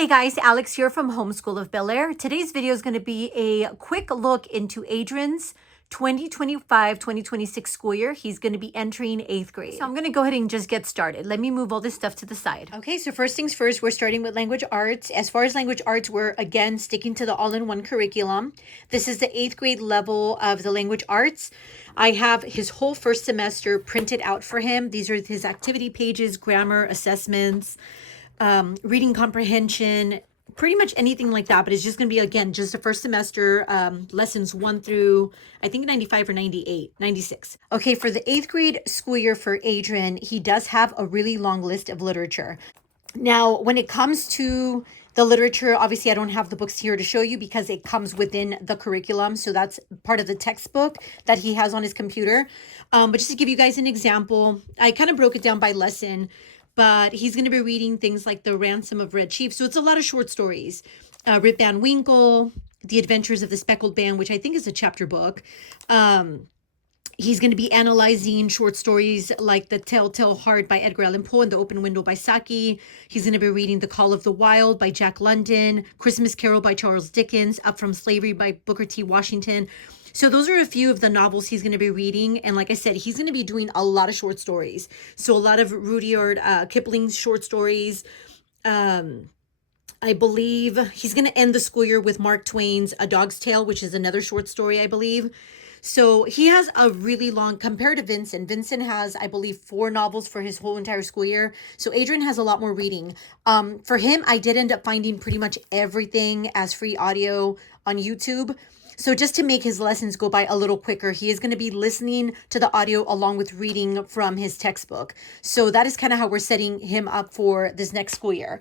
Hey guys, Alex here from Homeschool of Bel Air. Today's video is going to be a quick look into Adrian's 2025-2026 school year. He's going to be entering 8th grade. So I'm going to go ahead and just get started. Let me move all this stuff to the side. Okay, so first things first, we're starting with language arts. As far as language arts, we're again sticking to the all-in-one curriculum. This is the 8th grade level of the language arts. I have his whole first semester printed out for him. These are his activity pages, grammar, assessments, reading comprehension, pretty much anything like that. But it's just going to be, again, just a first semester, lessons 1 through, I think, 95 or 98, 96. Okay, for the 8th grade school year for Adrian, he does have a really long list of literature. Now, when it comes to the literature, obviously I don't have the books here to show you because it comes within the curriculum. So that's part of the textbook that he has on his computer. But just to give you guys an example, I kind of broke it down by lesson. But he's going to be reading things like The Ransom of Red Chief. So it's a lot of short stories. Rip Van Winkle, The Adventures of the Speckled Band, which I think is a chapter book. He's going to be analyzing short stories like The Telltale Heart by Edgar Allan Poe and The Open Window by Saki. He's going to be reading The Call of the Wild by Jack London, Christmas Carol by Charles Dickens, Up from Slavery by Booker T. Washington. So those are a few of the novels he's going to be reading. And like I said, he's going to be doing a lot of short stories. So a lot of Rudyard Kipling's short stories. I believe he's going to end the school year with Mark Twain's A Dog's Tale, which is another short story, I believe. So he has a really long, compared to Vincent. Vincent has, I believe, 4 novels for his whole entire school year. So Adrian has a lot more reading. For him, I did end up finding pretty much everything as free audio on YouTube. So just to make his lessons go by a little quicker, he is going to be listening to the audio along with reading from his textbook. So that is kind of how we're setting him up for this next school year.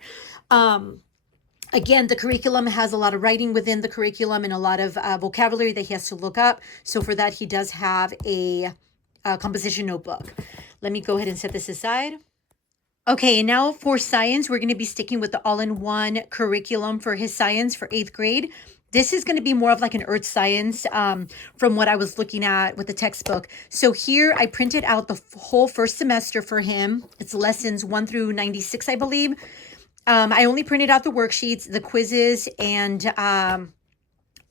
Again, the curriculum has a lot of writing within the curriculum and a lot of vocabulary that he has to look up. So for that, he does have a composition notebook. Let me go ahead and set this aside. Okay, and now for science, we're going to be sticking with the all-in-one curriculum for his science for 8th grade. This is going to be more of like an earth science from what I was looking at with the textbook. So here I printed out the whole first semester for him. It's lessons 1 through 96, I believe. I only printed out the worksheets, the quizzes, and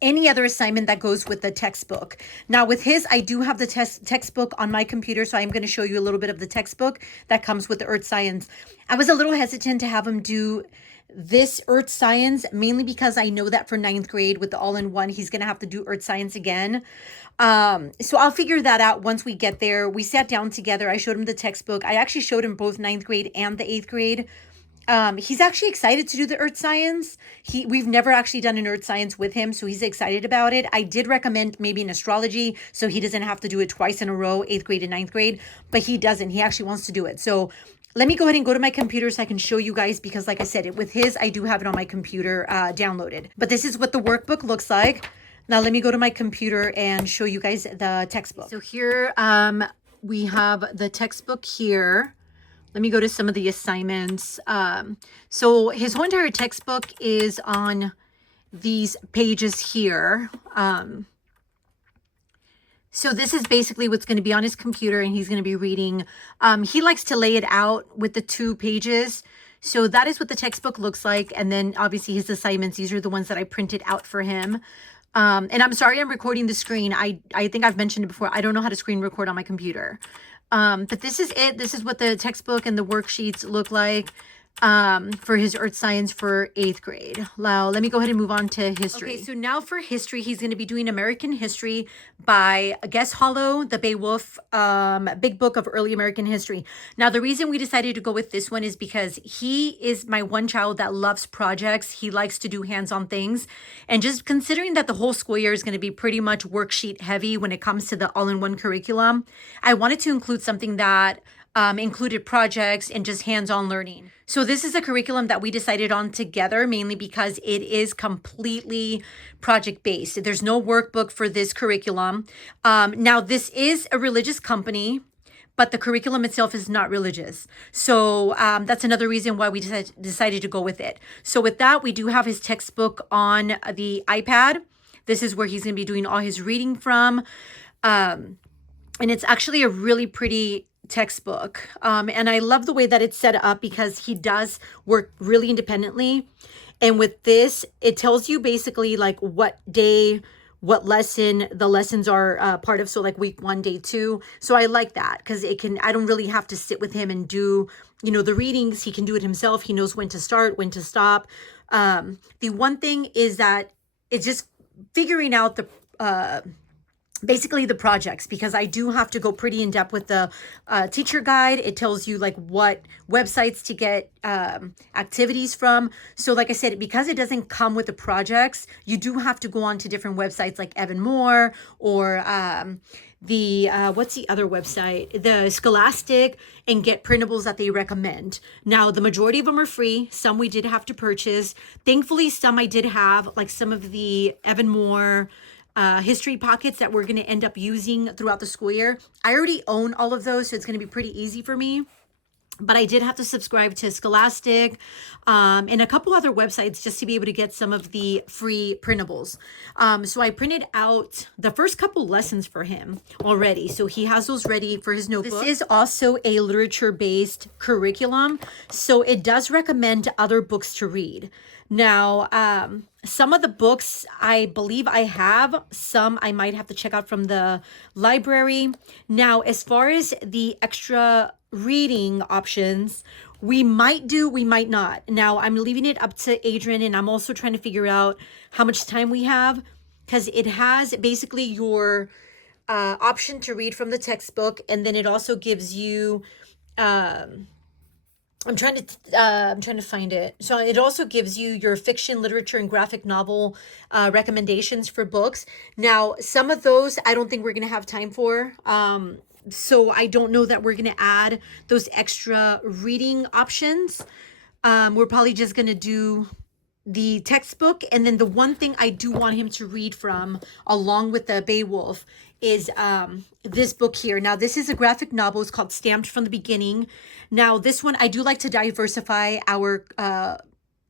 any other assignment that goes with the textbook. Now with his, I do have the textbook on my computer, so I'm going to show you a little bit of the textbook that comes with the earth science. I was a little hesitant to have him do this earth science, mainly because I know that for 9th grade with the all-in-one, he's going to have to do earth science again. So I'll figure that out once we get there. We sat down together. I showed him the textbook. I actually showed him both 9th grade and the 8th grade. He's actually excited to do the earth science. We've never actually done an earth science with him, so he's excited about it. I did recommend maybe an astrology, so he doesn't have to do it twice in a row, 8th grade and 9th grade, but he doesn't. He actually wants to do it. So let me go ahead and go to my computer so I can show you guys, because like I said, with his, I do have it on my computer downloaded. But this is what the workbook looks like. Now let me go to my computer and show you guys the textbook. So here we have the textbook here. Let me go to some of the assignments. So his whole entire textbook is on these pages here. So this is basically what's going to be on his computer, and he's going to be reading. He likes to lay it out with the 2 pages. So that is what the textbook looks like. And then obviously his assignments, these are the ones that I printed out for him. And I'm sorry I'm recording the screen. I think I've mentioned it before. I don't know how to screen record on my computer. But this is it. This is what the textbook and the worksheets look like for his earth science for 8th grade. Now, let me go ahead and move on to history. Okay, so now for history, he's going to be doing American history by Guess Hollow, the Beowulf Big Book of Early American History. Now, the reason we decided to go with this one is because he is my one child that loves projects. He likes to do hands-on things. And just considering that the whole school year is going to be pretty much worksheet heavy when it comes to the all-in-one curriculum, I wanted to include something that included projects and just hands-on learning. So this is a curriculum that we decided on together, mainly because it is completely project-based. There's no workbook for this curriculum. Now, this is a religious company, but the curriculum itself is not religious. So that's another reason why we decided to go with it. So with that, we do have his textbook on the iPad. This is where he's going to be doing all his reading from. And it's actually a really pretty textbook. And I love the way that it's set up because he does work really independently. And with this, it tells you basically like what day, what lesson the lessons are part of. So like week 1, day 2. So I like that because I don't really have to sit with him and do, the readings. He can do it himself. He knows when to start, when to stop. The one thing is that it's just figuring out basically the projects, because I do have to go pretty in depth with the teacher guide. It tells you like what websites to get activities from. So like I said, because it doesn't come with the projects, you do have to go on to different websites like Evan Moore or what's the other website? The Scholastic, and get printables that they recommend. Now, the majority of them are free. Some we did have to purchase. Thankfully, some I did have, like some of the Evan Moore history pockets that we're going to end up using throughout the school year. I already own all of those, so it's going to be pretty easy for me. But I did have to subscribe to Scholastic and a couple other websites just to be able to get some of the free printables. So I printed out the first couple lessons for him already. So he has those ready for his notebook. This is also a literature-based curriculum, so it does recommend other books to read. Now, some of the books I believe I have, some I might have to check out from the library. Now, as far as the extra reading options, we might do, we might not. Now, I'm leaving it up to Adrian, and I'm also trying to figure out how much time we have, because it has basically your option to read from the textbook, and then it also gives you I'm trying to find it. So it also gives you your fiction, literature, and graphic novel recommendations for books. Now, some of those I don't think we're going to have time for. So I don't know that we're going to add those extra reading options. We're probably just going to do the textbook. And then the one thing I do want him to read from, along with the Beowulf, is this book here. Now, this is a graphic novel. It's called Stamped from the Beginning. Now, this one, I do like to diversify our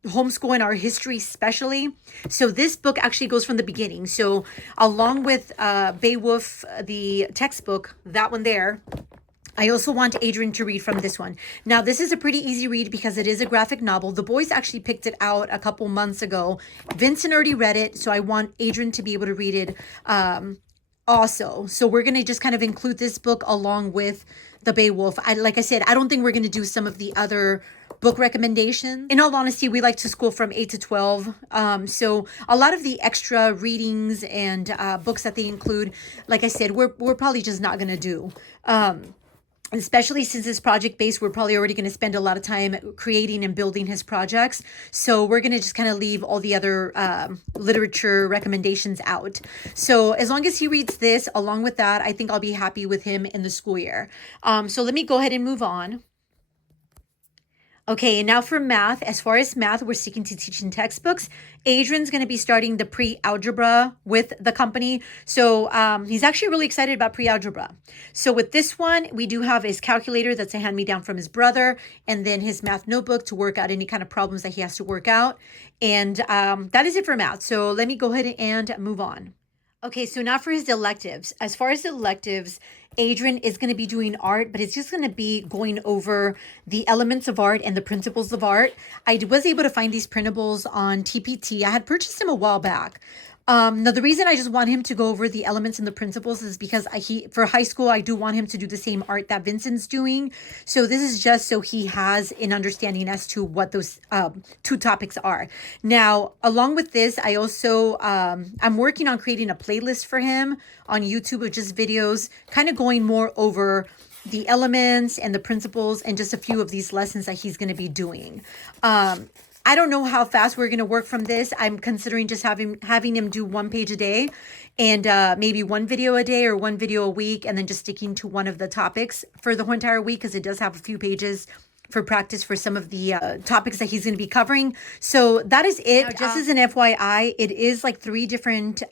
homeschool and our history especially. So this book actually goes from the beginning. So along with Beowulf, the textbook, that one there, I also want Adrian to read from this one. Now, this is a pretty easy read because it is a graphic novel. The boys actually picked it out a couple months ago. Vincent already read it, so I want Adrian to be able to read it also. So we're going to just kind of include this book along with the Beowulf. Like I said, I don't think we're going to do some of the other book recommendations. In all honesty, we like to school from 8 to 12. So a lot of the extra readings and books that they include, like I said, we're probably just not going to do. Especially since it's project-based, we're probably already going to spend a lot of time creating and building his projects. So we're going to just kind of leave all the other literature recommendations out. So as long as he reads this, along with that, I think I'll be happy with him in the school year. So let me go ahead and move on. Okay, and now for math. As far as math, we're sticking to teaching textbooks. Adrian's going to be starting the pre-algebra with the company. So he's actually really excited about pre-algebra. So with this one, we do have his calculator that's a hand-me-down from his brother, and then his math notebook to work out any kind of problems that he has to work out. And that is it for math. So let me go ahead and move on. Okay, so now for his electives. As far as the electives, Adrian is going to be doing art, but it's just going to be going over the elements of art and the principles of art. I was able to find these printables on TPT. I had purchased them a while back. Now, the reason I just want him to go over the elements and the principles is because for high school, I do want him to do the same art that Vincent's doing. So this is just so he has an understanding as to what those two topics are. Now, along with this, I also, I'm working on creating a playlist for him on YouTube of just videos, kind of going more over the elements and the principles and just a few of these lessons that he's going to be doing. I don't know how fast we're going to work from this. I'm considering just having him do 1 page a day and maybe 1 video a day or 1 video a week, and then just sticking to one of the topics for the whole entire week, because it does have a few pages for practice for some of the topics that he's going to be covering. So that is it. Now, just as an FYI, it is like 3 different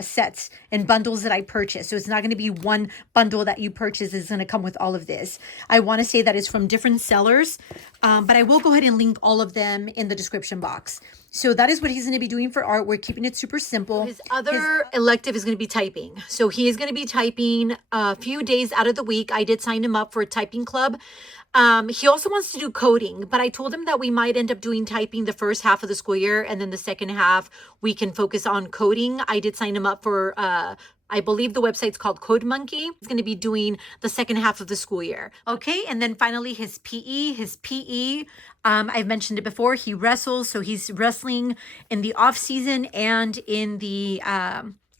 sets and bundles that I purchased. So it's not going to be one bundle that you purchase is going to come with all of this. I want to say that it's from different sellers, but I will go ahead and link all of them in the description box. So that is what he's going to be doing for art. We're keeping it super simple. His other elective is going to be typing. So he is going to be typing a few days out of the week. I did sign him up for a typing club. He also wants to do coding, but I told him that we might end up doing typing the first half of the school year, and then the second half we can focus on coding. I did sign him up for I believe the website's called Code Monkey. He's going to be doing the second half of the school year. Okay, and then finally his PE. I've mentioned it before. He wrestles, so he's wrestling in the off season and in the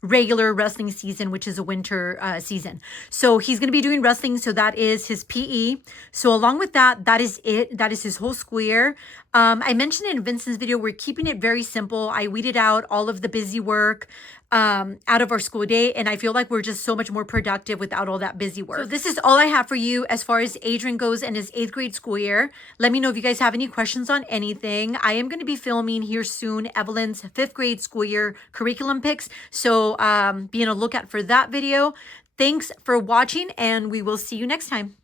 regular wrestling season, which is a winter season. So he's going to be doing wrestling. So that is his PE. So along with that, that is it. That is his whole school year. I mentioned in Vincent's video, we're keeping it very simple. I weeded out all of the busy work out of our school day, and I feel like we're just so much more productive without all that busy work. So this is all I have for you as far as Adrian goes and his 8th grade school year. Let me know if you guys have any questions on anything. I am going to be filming here soon Evelyn's 5th grade school year curriculum picks, so be on a lookout for that video. Thanks for watching, and we will see you next time.